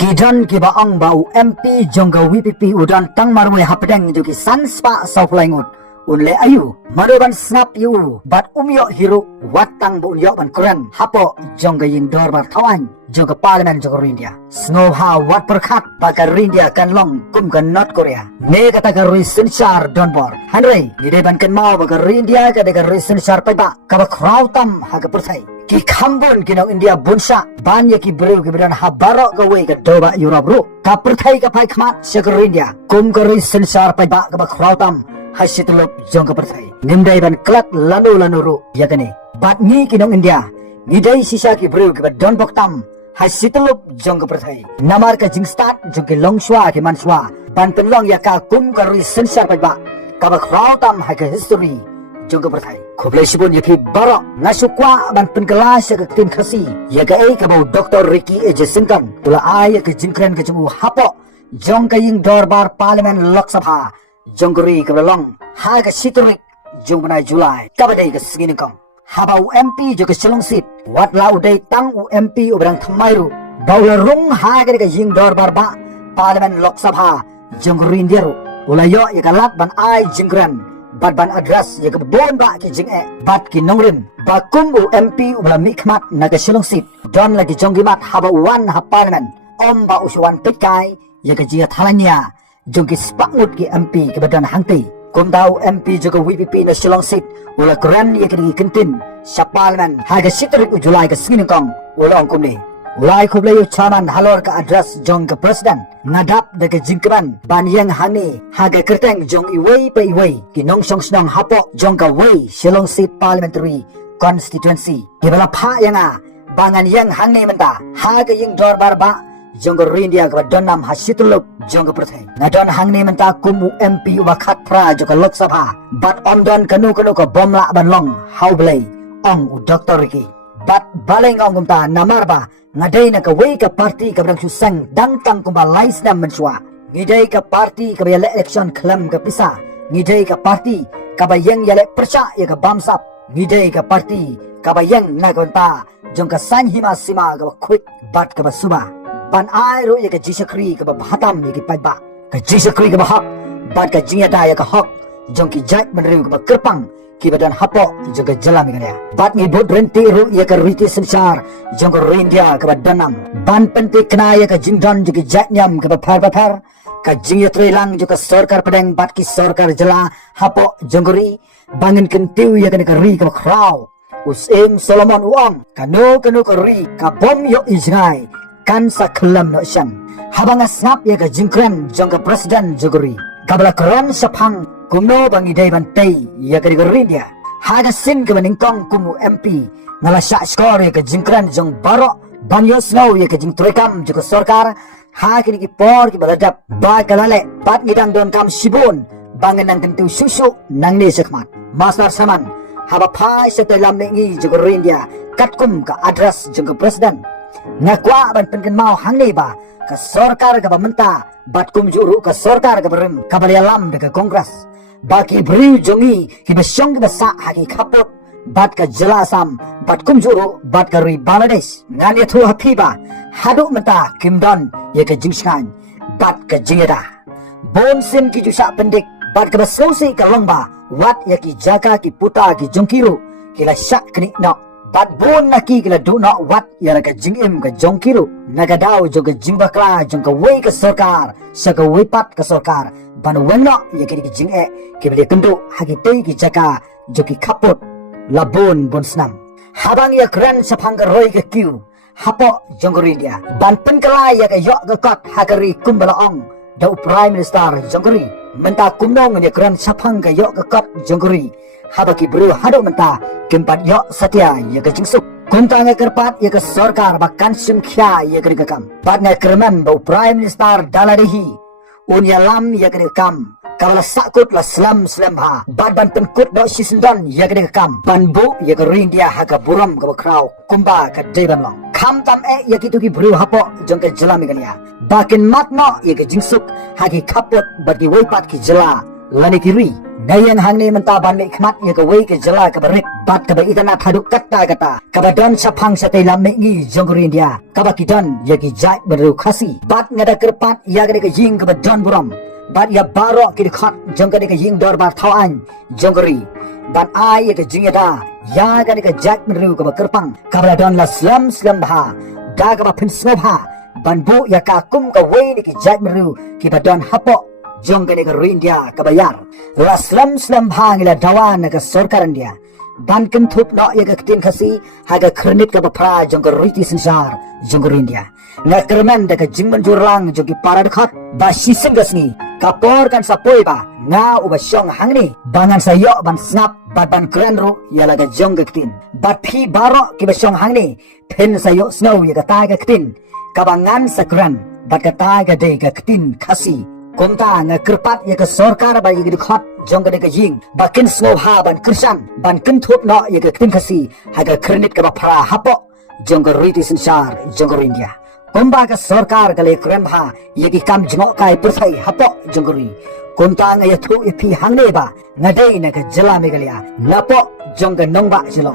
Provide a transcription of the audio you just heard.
Kidan ki ba ang bau MP jongga WPP udan tang marwe hapdeng joki sanspa sauflaingut unle ayu manuban snap yu bat umyo hiru watang bu unyo ban kuran hapo jongga yin dorbar tawan jongga parlimen jongga India snow ha wat perkhat baka India kan long kum kan North Korea ne kata ka risin char donbor hanrei gide ban kan mau baka India ka de ka risin char pai ba ka ba krautam ha ka perthai ki khambon ki nong India bunsa ban ye ki breu ki bidan habaro ka we ka doba Europe ru ka perthai ka pai khmat shakar India kum ka risin char pai ba ka ba krautam hasitulop jongga perthai nimdai ban klat lanu ru yakane bat ni ki nong India ngidai sisa ki breu ki ba don boktam hasitulop jongga perthai namar ka jingstat jongki longswa ki manswa ban penlong ya ka kum ka risin char pai ba ka ba krautam ha ka history jongga perthai khoblai sibon yapi baro ngasukwa ban penkelas ya ka tin khasi ya ka ei ka bau Dr. Ricky Ejesinkan tula ai ya ka jingkren ka jumu hapo jongka ying dorbar parlimen Lok Sabha jonggeri ka long ha ka siturik jongbanai Julai ka badai ka singin kong habau MP jo ka silong sit wat lau dai tang u MP ubrang thamairu bau rung ha ka ying dorbar ba parlimen Lok Sabha jonggeri India ru ulayo ya ka lat ban ai jingkren bat ban address ya ka bon ba ki jing e bat ki nongrim ba kum u MP ubla mikmat na ka silong sit don lagi jonggi mat haba wan ha parlimen om ba uswan pikai ya ka jia thalania jongki spakmut ki MP ke badan hangti kum dau MP juga WPP na silong sit ula keren ya ka di kentin sa parlimen ha ka sitrik u Julai ka singin kong ula ong kumni ulai khoblai chairman halor ka address jong ka president ngadap de ka jingkran ban yang hani ha ka kerteng jong iwei pe iwei ki nong song snong hapo jong ka wei silong sit parliamentary constituency ki bala pha yang a bangan yang hangi menta ha ka ying dorbar ba jong ka India ka donam hasituluk jong ka perthai ngadon hangni menta kumu MP wa khat pra jo ka Lok Sabha bat omdon kanu ka bomla ban long haublai ong u Dr. Ricky bat baleng ong kumta namarba ngadai na ka wei ka party ka brang susang dang tang kumba lais na menswa ngidai ka party ka bela election klam ka pisa ngidai ka party ka bayang yale percha ya ka bamsap ngidai ka party ka bayang na konta jong ka san hima sima ka quick bat ka basuba ban ai ro ya ka jisakri ka bahatam ya ki paiba ka jisakri ka bahap bat ka jingata ya ka hok jong ki jat menriu ka kerpang ki badan hapo juga jalan dengan ya bat ni bot renti ru ya ka riti sensar jong ka India ka badanam ban penti kena ya ka jingdan juga jatnyam ka bapar ka jingya trelang juga sarkar pedang bat ki sarkar jala hapo jonggori bangin kentiu ya ka ri ka kraw usim Solomon uang kanu ka ri ka bom yo ijnai kan sa klam no shan habanga snap ya ka jingkran jong ka president jogori kabla kran sapang kumno bangi dai bantai ya ka India haga sin ka maningkong kumu MP ngala sha score ya ka jingkran jong baro banyo snow ya ka jing trekam juga sarkar ha kini ki por ki baladap ba kalale pat ngidang don kam sibon bangen nang tentu susu nang ne sekmat master saman haba phai sa telam nengi juga India katkum ka address jong ka president ngakwa ban penken mau hangni ba ka sarkar ka bamenta bat kum juru ka sarkar ka berim ka balialam de ka kongres baki beriu jongi ki basyong ki basa haki kapot bat ka jelasam bat kum juru bat ka ri Bangladesh ngan ya thu hapi ba hadu menta kimdon ya ka jingskan bat ka jingeda bon sim ki jusa pendik bat ka basausi ka longba wat ya ki jaga ki puta ki jongkiru kila syak knik nok bat bon naki kila do not wat ya ka jingim ka jongkiru nagadao joga jingbakla jong ka wei ka sarkar sa ka wei pat ka sarkar ban wenno ya ki jing e ki bele kendo hagi tei ki jaka joki kapot labon bon snam habang ya kran sapang ka roi ka kiu hapo jonggori India ban penkala ya ka yok ka kot hagari kumbala ong da prime minister jonggori menta kumnong ya kran sapang ka yok ka kot jonggori habaki bru hado menta kimpat yok satya ya ka jingsuk kunta nga kerpat ya ka sarkar bakan simkhya ya ka kam bat nga kerman ba prime minister dalarihi unya lam ya kene kam kala sakut la slam ha ban penkut do sisundan ya kene kam ban bu ya ka India ha ka buram ka kraw kumba ka deban long kam tam e ya kitu ki bru hapo jong ka jala mi ya bakin mat no ya ka jingsuk ha ki kapot bagi weipat ki jala lani kiri Ngayang hangni mentaban nikmat ya ke wei ke jela ke berik bat ke itana thaduk kata kabadon sapang satai lam ngi jonggori India kabakidan ya ki jai beru khasi bat ngada kerpat ya ke jing kabadon buram bat ya baro ki khat jonggori ke jing dor bar thawan jonggori bat ai ya ke jingada ya ke jai beru ke kerpang kabadon la slam bha da ka phin snobha ban bu ya ka kum ka wei ni ki jai beru ki badon hapo jonggani ke India ke bayar la slam bhang la dawan ke sarkar India ban kin thup no ya ke tin khasi ha ke khrenit ke bapra jong ke riti sansar jong India na kerman de ke jingman jurlang jo ki parad khat ba sising gasni kapor kan sapoi ba nga uba syong hangni bangan sayo ban snap ban kren ro ya la ke jong ke tin bat phi baro ki ba syong hangni phen sayo snow ya ke ta ke tin kabangan sakran bat ke ta ke de ke tin khasi Komta nga kerpat ya ke sarkar ba ya ke khat jong ke jing bakin snow ha ban kirsan ban kin thup no ya ke tin khasi ha ke khrenit ke ba phra hapo jong ke riti sansar jong India komba ke sarkar ke le krem ha ya ki kam jmo kai persai hapo jong ri komta nga ya thu ipi hangne ba ngadei na ke jela megalia napo jong ke nong ba jelo